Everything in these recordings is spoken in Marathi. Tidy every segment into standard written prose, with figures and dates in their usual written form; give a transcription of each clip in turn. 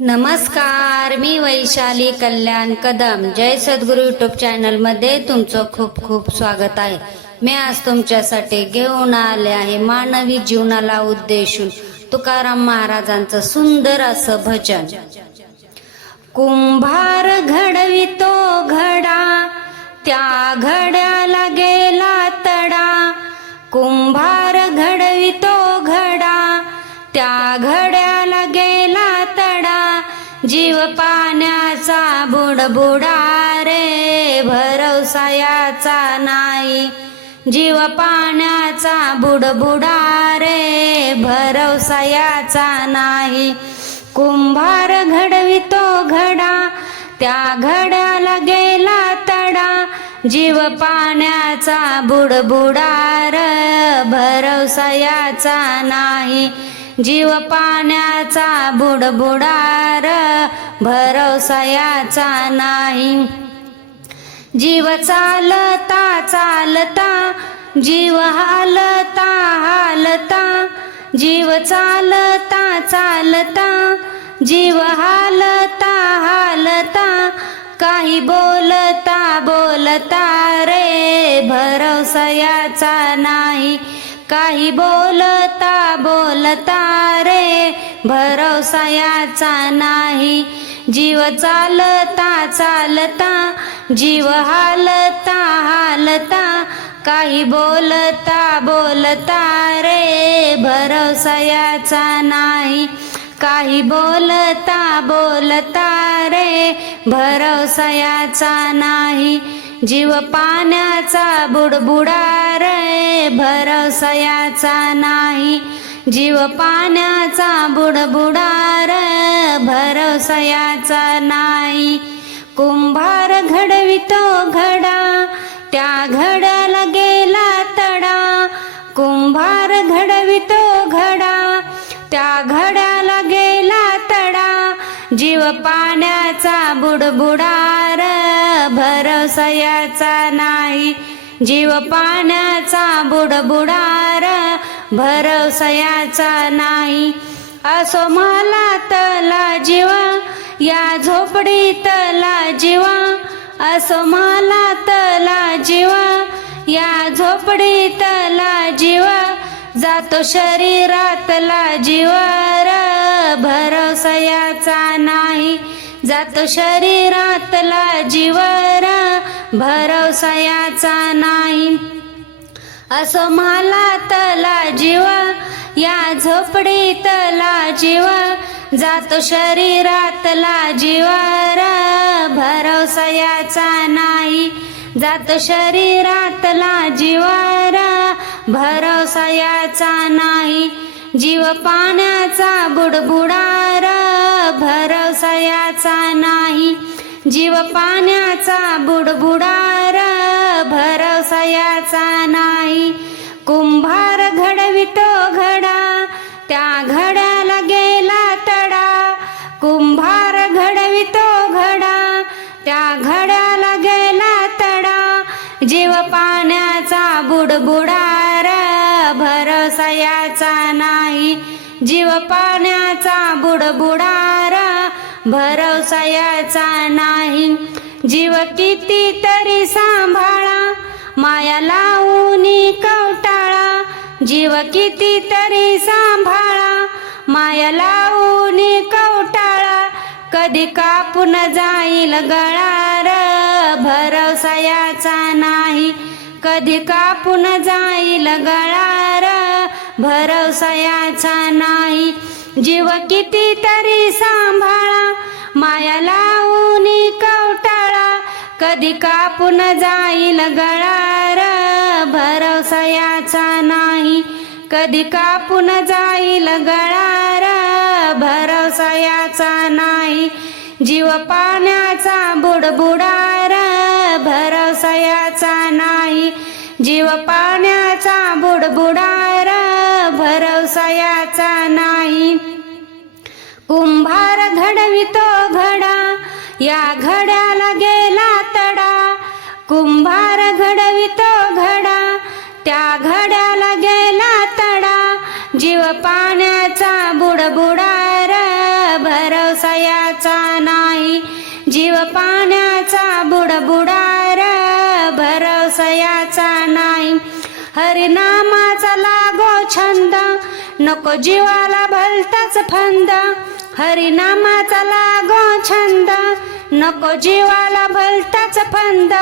नमस्कार, मी वैशाली कल्याण कदम. जय सद्गुरू यूट्यूब चॅनल मध्ये तुमचं खूप खूप स्वागत आहे. मी आज तुमच्यासाठी घेऊन आले आहे मानवी जीवनाला उद्देशून तुकाराम महाराजांचं सुंदर असं भजन. कुंभार घडवितो घडा, त्या घड्याला गेला तडा. कुंभार घडवितो घडा, त्या घड्याला गेला तडा. जीव पाण्याचा बुडबुडा रे, भरवसा याचा नाही. जीव पाण्याचा बुडबुडा रे, भरवसा याचा नाही. कुंभार घडवितो घडा, त्या घड्याला गेला तडा. जीव पाण्याचा बुडबुडा रे, भरवसा याचा नाही. जीव पाण्याचा बुडबुडा रे, भरवसा याचा नाही. जीव चालता चालता, जीव हालता हालता. जीव चालता चालता, जीव हालता हालता. काही बोलता बोलता रे, भरवसा याचा नाही. काही बोलता बोलता रे, भरवसा याचा नाही. जीव चालता चालता, जीव हालता हालता. काही बोलता बोलता रे, भरवसा याचा नाही. काही बोलता बोलता रे, भरवसा याचा नाही. जीव पाण्याचा बुडबुडा रे, भरवसा याचा नाही. जीव पाण्याचा बुडबुडा रे, भरवसा याचा नाही. कुंभार घडवितो घडा, त्या घड्याला गेला तडा. कुंभार घडवितो घडा, त्या घड्याला गेला तडा. जीव पाण्याचा बुडबुडा रे, भरवसा याचा नाही. जीव पाण्याचा बुडबुडा रे, भरवसा याचा नाही. असो मला तला जीवा, या झोपडीतला जीवा. असो मला तला जीवा, या झोपडीतला जीवा. जातो शरीरातला जीवर, भरवसा याचा नाही. जातो शरीरातला जीवर, भरवसा याचा नाही. असो मला तला जीवा, या झोपडीतला जीवा. जातो शरीरातला जीवर, भरवसा याचा नाही. जातो शरीरातला जीवर, भरवसा याचा नाही. जीव पाण्याचा बुडबुडा रे, भरवसा याचा नाही. जीव पाण्याचा बुडबुडा रे, भरवसा याचा नाही. कुंभार घडवितो घडा, त्या घड्याला गेला तडा. कुंभार घडवितो घडा, त्या घड्याला गेला तडा. जीव पाण्याचा बुडबुडा रे, भरवसा याचा नाही. जीव पाण्याचा बुडबुडा रे, भरवसा याचा नाही. जीव किती तरी सांभाळा, माया लावूनी कवटाळा. जीव किती तरी सांभाळा, माया लावूनी कवटाळा. कधी कापून जाईल गळा रे, भरवसा याचा नाही. कधी कापून जाईल गळा रे, भरवसा याचा नाही. जीव किती तरी सांभाळा, माया लावूनी कवटाळा. कधी कापून जाईल गळा रे, भरवसा याचा नाही. कधी कापून जाईल गळा रे, भरवसा याचा नाही. जीव पाण्याचा बुडबुडा रे, भरवसा याचा नाही. जीव पाण्याचा बुडबुडा रे, भरवसा याचा नाही. कुंभार घडवितो घडा, या घड्याला गेला तडा. कुंभार घडवितो घडा, त्या घड्याला गेला तडा. जीव पाण्याचा बुडबुडा रे, भरवसा भरवसायाचा नाही. जीव पाण्याचा बुडबुडार भरवसायाचा नाही. हरिनामाचा लागो छंद नको जीवाला भलताच फंद. हरिनामाचा लागो छंद नको जीवाला भलताच फंद.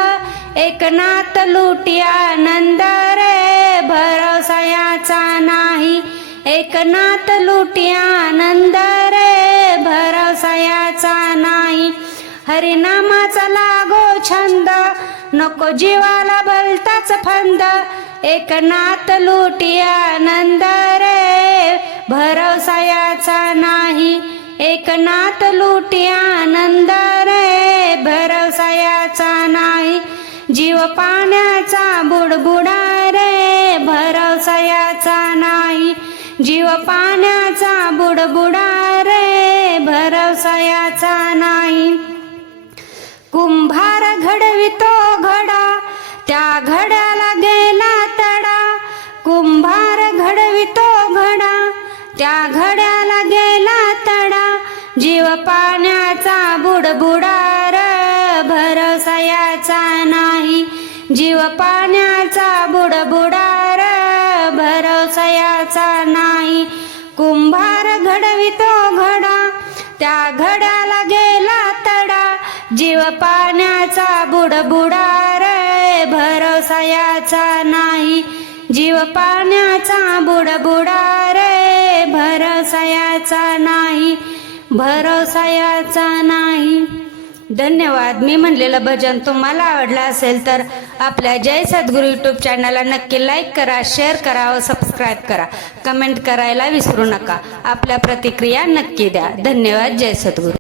एकनाथ लुटी आनंद रे भरवसायाचा नाही. एकनाथ लुटी आनंद रे भरवसायाचा नाही. हरिनामाचा लागो छंद नको जीवाला भलताच फंद. एकनाथ लुटी आनंद रे भरवसायाचा नाही. एकनाथ लुटी आनंद रे भरवसायाचा नाही. जीव पाण्याचा बुडबुडा रे भरवसायाचा नाही. जीव पाण्याचा बुडबुडा रे भरवसायाचा नाही. कुंभार घडवितो घडा त्या घड्याला गेला तडा. कुंभार घडवितो घडा त्या घड्याला गेला तडा. जीव पाण्याचा बुडबुडा रे भरवसायाचा नाही. जीव पाण्याचा बुडबुडा रे भरवसायाचा नाही. कुंभार घडवितो घडा त्या घड्याला गेला तडा. जीव पाण्याचा बुडबुडा रे भरवसायाचा नाही. जीव पाण्याचा बुडबुडा रे भरवसायाचा नाही. भरवसायाचा नाही. धन्यवाद. मी म्हणलेलं भजन तुम्हाला आवडलं असेल तर आपल्या जय सद्गुरू यूट्यूब चॅनलला नक्की लाईक करा, शेअर करा व सबस्क्राईब करा. कमेंट करायला विसरू नका. आपल्या प्रतिक्रिया नक्की द्या. धन्यवाद. जय सद्गुरू.